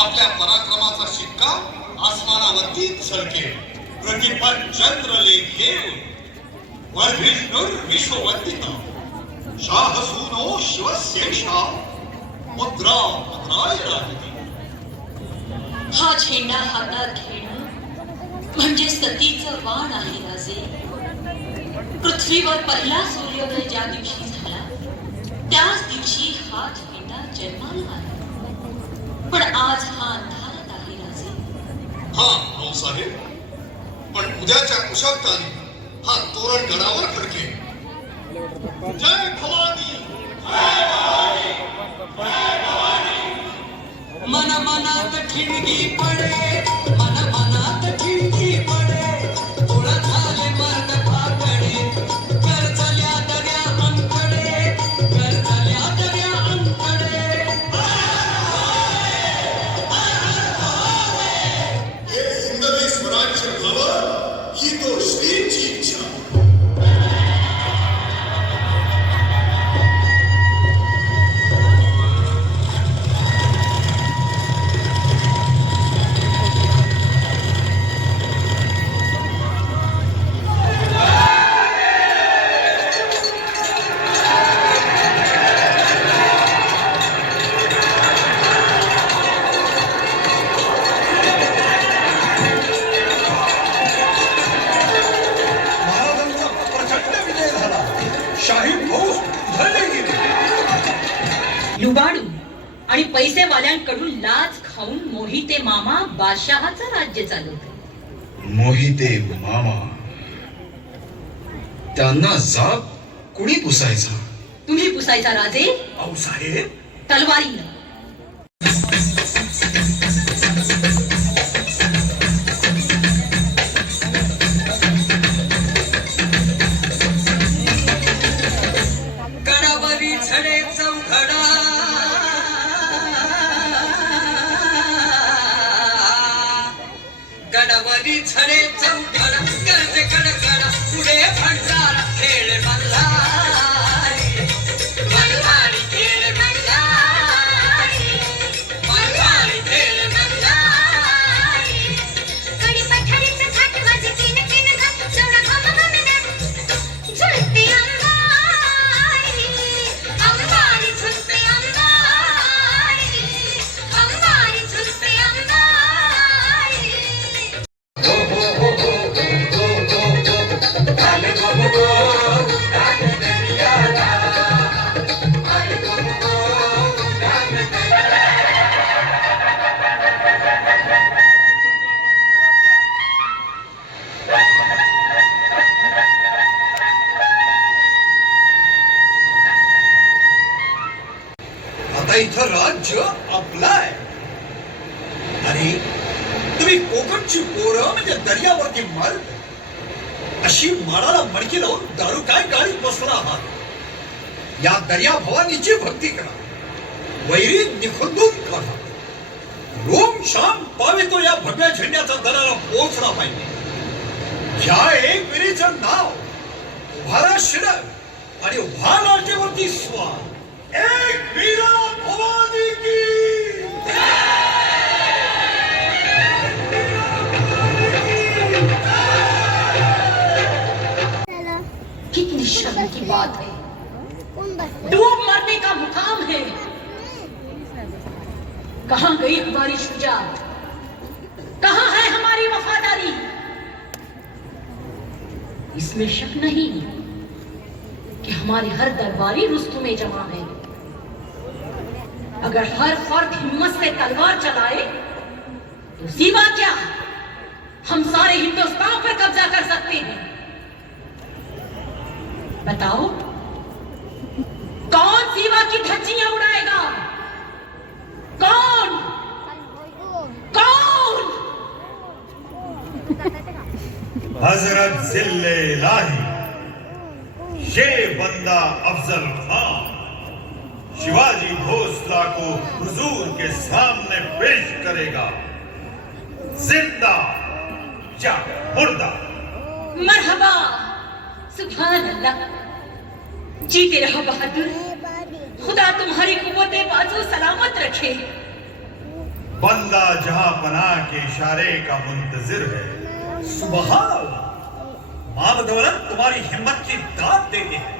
आपल्या पराक्रमाचा शिक्का आसमानावरती झळकेल. प्रतिपल चंद्र लेखे वर्धिष्णुर विश्ववंदिता शाहसूनो शिवस्येषा मुद्रा मुद्राय राजती. हा झेंडा हातात घेणं म्हणजे सतीचं वाण आहे राजे. पृथ्वीवर पहिला सूर्योदय ज्या दिवशी झाला त्याच दिवशी हा झेंडा जन्माला आला. पण आज हा अंधारात आहे राजे. हा भाऊसाहेब, पण उद्याच्या कुशाग्राने हा तोरण गडावर फडकेल. जय भवानी, जय भवानी, जय भवानी. मन मनात ठिणगी पडे, मन मनात ठिणगी पडे. थोडा झाले मार्ग पाकडे, कर झाल्या दर्या अंकडे, कर झाल्या दर्या अंकडे. हे हिंदवी स्वराज्य व्हावं ही तो श्रींची इच्छा. लुबाडून आणि पैसेवाल्यांकडून लाच खाऊन मोहिते मामा बादशहाचं राज्य चालवते. मोहिते मामा, त्यांना जाब कुणी पुसायचा? तुम्ही पुसायचा राजे. भाऊसाहेब, तलवारीनं. गडावरी झडे चौघडा, गडावरी झडे चौघडा, गर्द कडकडा पुढे भंडारा खेळ मल्हारी, मल्हारी खेळ मल्हारी, मल्हारी खेळ मल्हारी. कडी पठारीचं थाट वाजे किन किन घात, जेवढा घाम घामेना झुलते अंबारी, अंबारी झुलते अंबारी, अंबारी झुलते अंबारी. गो गो गो गो गो गो गो, काल गो गो गो, काल दरियाला, काल गो गो गो, काल दरियाला. आता इथं राज्य आपलं आहे. आणि तुम्ही कोकणची पोरं म्हणजे दर्यावरती मर्द अशी माळाला मडकी लावून दारू काय गाळीत बसला आहात. या दर्या भवानीची भक्ती करा, वैरी निखुंदून करा. रोम शाम पावितो या भगव्या झेंड्याचा दराला पोचला पाहिजे. ह्या एक विरीचं नाव उभारा शिडक आणि उभा लाटेवरती स्वार एक वीरा भवानी की कितनी शर्म की बात है. कौन बस डूब मरने का मुकाम है. कहां गई हमारी शुजाअत, कहां है हमारी वफादारी. इसमें शक नहीं कि हमारे हर दरबारी रुस्तु में जमा है. अगर हर फर्द हिम्मत से तलवार चलाए तो सिवा क्या हम सारे हिंदुस्तान पर कब्जा कर सकते हैं. बताओ कौन सीवा की धज्जियां उड़ाएगा. कौन कौन. हजरत जिल्ले इलाही ये बंदा अफजल खान शिवाजी भोसला को हुजूर के सामने पेश करेगा, जिंदा या मुर्दा. मरहबा. सुभान अल्लाह. जीते रहो बहादुर. खुदा तुम्हारी कुव्वते बाजू सलामत रखे. बंदा जहां पनाह के इशारे का मुंतजिर है. सुबहान अल्लाह. माल दौलत तुम्हारी हिम्मत की दाद देते हैं.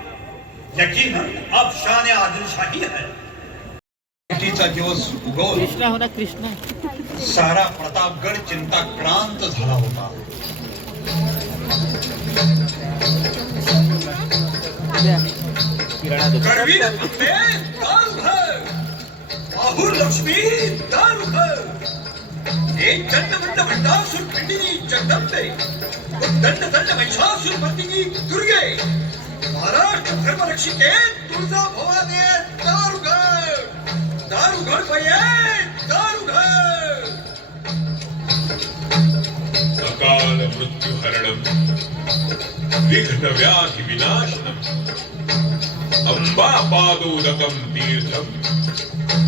यकीनन अब शान आदिलशाही है. चा दिवस उगवला. कृष्णा हो ना कृष्णा. सारा प्रतापगड चिंताक्रांत झाला होता. किराणा दुकान. करवीर फुटे दारू भर, बाहुर लक्ष्मी दारू भर. एक चंडमंड भंडासुर खंडिनी जगदंबे, दंड दंड महिषासुर मर्दिनी दुर्गे, महाराष्ट्र धर्मरक्षिके तुळजा भवानी दारुघर. दारुघर पये दारुघर. अकाल मृत्यू हरणम विघ्न व्याधि विनाशनम अंबा पादोदकम तीर्थम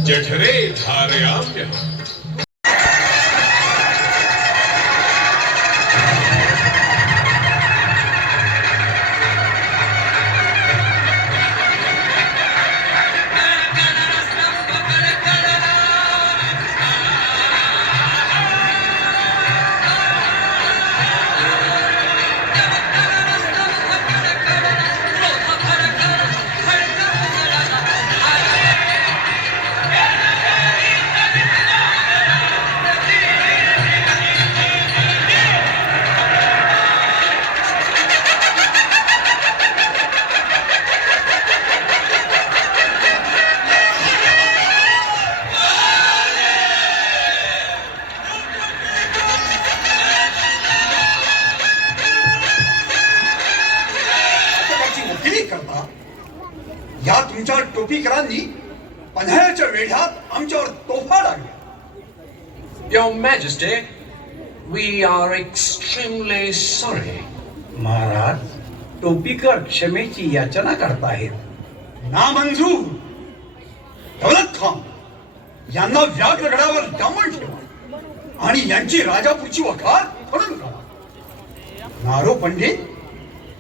जठरे धारयाम्यहम्. या तुमच्या टोपीकरांनी पन्हाळ्याच्या वेढ्यात आमच्यावर तोफा डागल्या. Your Majesty, we are extremely sorry. Maharaj, टोपीकर क्षमेची याचना करतायत. नामंजूर. दौलत खान यांना व्याघ्रगडावर डांबून ठेवा आणि यांची राजापूरची वखार फडून काढा. नारो पंडित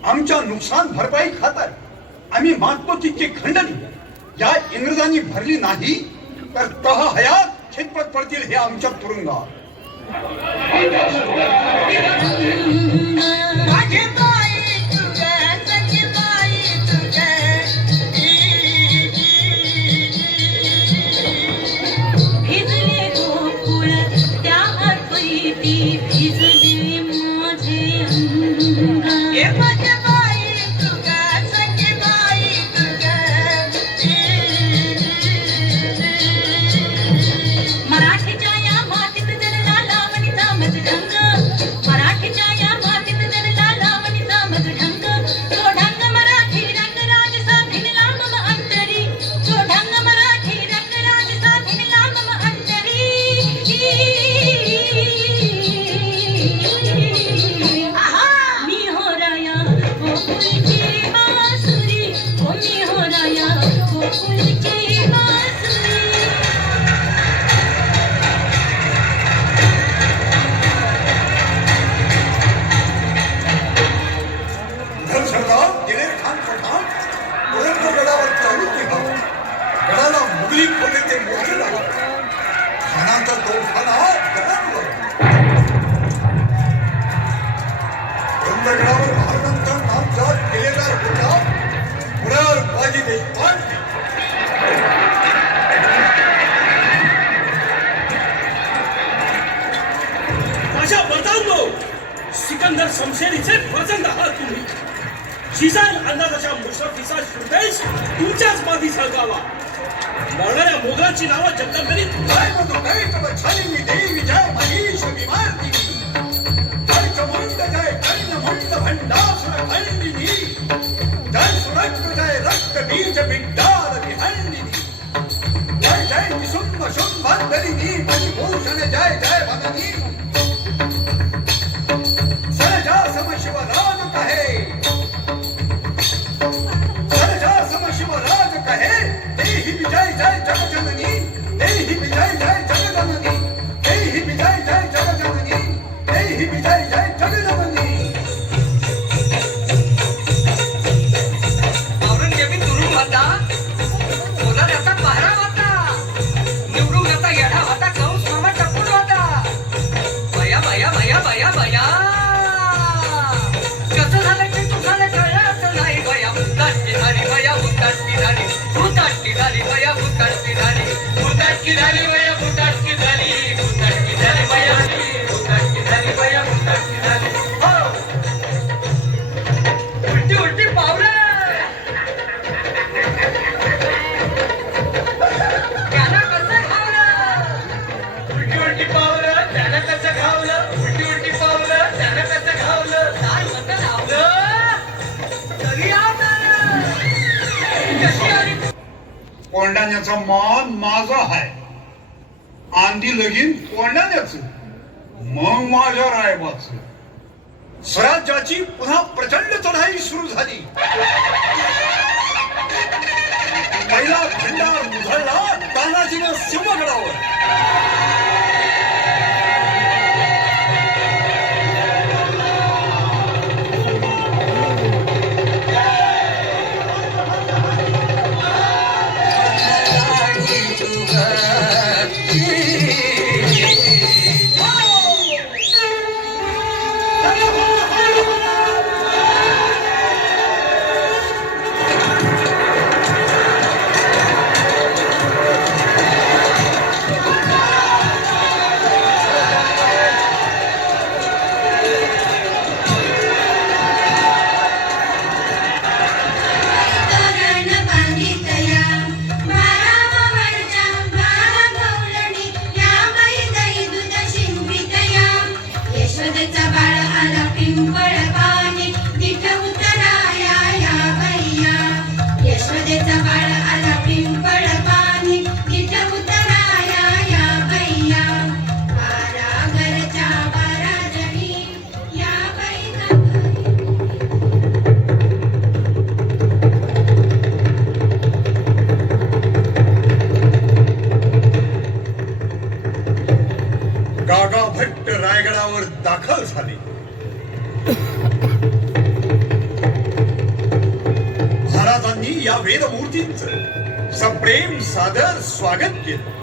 आमच्या नुकसान भरपाई खातर आम्ही मागतो तितके खंडणी या इंग्रजांनी भरली नाही तर तह हयात खितपत पडतील हे आमच्या तुरुंगात. भिजले गोकुळ त्या पैती भिजले माझे अंग. मराठीच्या या मातीत जन्मला लावणीचा मजढंग. मराठीच्या या मातीत जन्मला लावणीचा मजढंग. तो ढंग मराठी रंगराज साधिनला मम अंतरी. तो ढंग मराठी रंगराज साधिनला मम अंतरी. प्रगडावर महाराजांचा नामजात केलेला होता पुण्यावर बाजी देशपांडे. माझ्या बंधांनो, सिकंदर शमशेरीचे प्रचंड आहात तुम्ही. जिजाईल अंदाजाच्या मुशरफीचा शुभेश तुमच्याच मादी सळगावा. मरणाऱ्या मोगलांची नावं जगदंबेने जय मधुकैटभ छालिनी देवी जय महेश विमार्दिनी जय चमुंड जय कर्णमुंड भंडासुर खंडिनी जय सुरक्त जय रक्त बीज बिड्डार विहंडिनी जय जय निशुंभ शुंभंदरिनी मणिभूषण जय जय भगनी सरजा सम शिवराज कहे सरजा सम शिवराज कहे देहि विजय जय जगजननी देहि विजय जय जगजननी देहि विजय जय जगजननी देहि विजय जय जगजननी. औरंगजेबी तुरुंग होता, कोलाऱ्याचा पहारा होता, निवडून येडा होता, कंस मामा टपून होता. बया बया बया बया बया कसं झालं की तुम्हाला कळलं नाही. बया भूताटकी झाली, बया भूताटकी झाली, भूताटकी झाली, बया भूताटकी झाली, भूताटकी झाली, बया भूताटकी झाली, भूताटकी झाली, बया भूताटकी झाली, बया भूताटकी झाली. हो उलटी उलटी पावलं त्याला कसं खावलं, उलटी उलटी पावलं त्याला कसं खावलं, उलटी उलटी पावलं त्याला कसं खावलं. काय म्हणतं लावलं तरी आवडलं. कशी आली कोंडाण्याचा मान माझा आहे. आंधी लगीन कोंडाण्याच मग माझ्या रायबाचं. स्वराज्याची पुन्हा प्रचंड चढाई सुरू झाली. पहिला भंडार उधळला तानाजीनं सिंहगडावर. तोरण बांधितया बारामवरच्या बारा गवळणी या बाई दही दूध शिंपितया. यशोदेचा बाळ आला पिंपळ पाणी तिथ उतराया या बैया. यशोदेचा बाळ आला पिंपळ पाणी तिथ उतराया या बैया. बारा घरच्या बारा जणी या बाई गागा भट्ट रायगडावर दाखल झाले. महाराजांनी या वेदमूर्तींचं सप्रेम सादर स्वागत केलं.